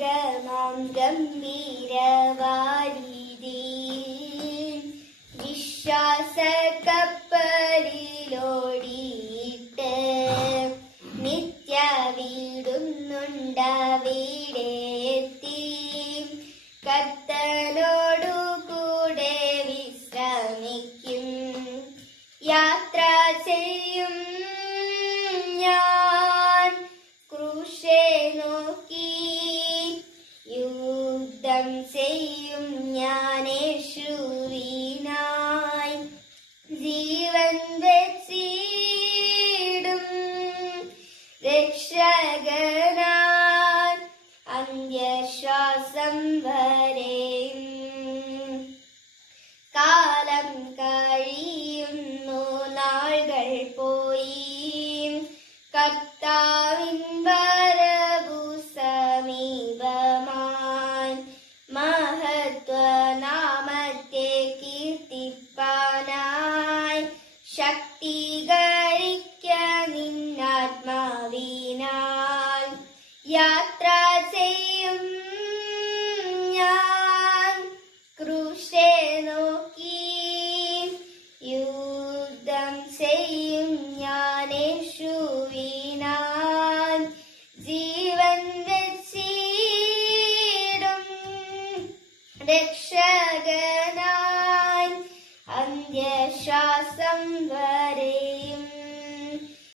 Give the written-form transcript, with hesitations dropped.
ലോകമാം ഗംഭീരവാരിധി വിശ്വാസ കപ്പലിലോടിയിട്ട് നിത്യ വീടുന്നുണ്ടവിടെ എത്തി കർത്തനോടു കൂടെ വിശ്രമിക്കും യാത്ര ചെയ്യും ഞാൻ ക്രൂശെ നോക്കി യുദ്ധം ചെയ്യും ഞാൻ യേശുവിനായി ജീവൻ വെച്ചിടും രക്ഷകനാൻ അന്ത്യശ്വാസം വരെയും കാലം കഴിയുന്നു നാളുകൾ പോയി കർത്താവിൻ വരവു സമീപമായി മഹത്വനാമത്തെ കീർത്തിപ്പാനായി ശക്തീകരിക്ക നിന്നാത്മാവിനാൽ യാത്ര ചെയ്യും ഞാൻ ക്രൂശെ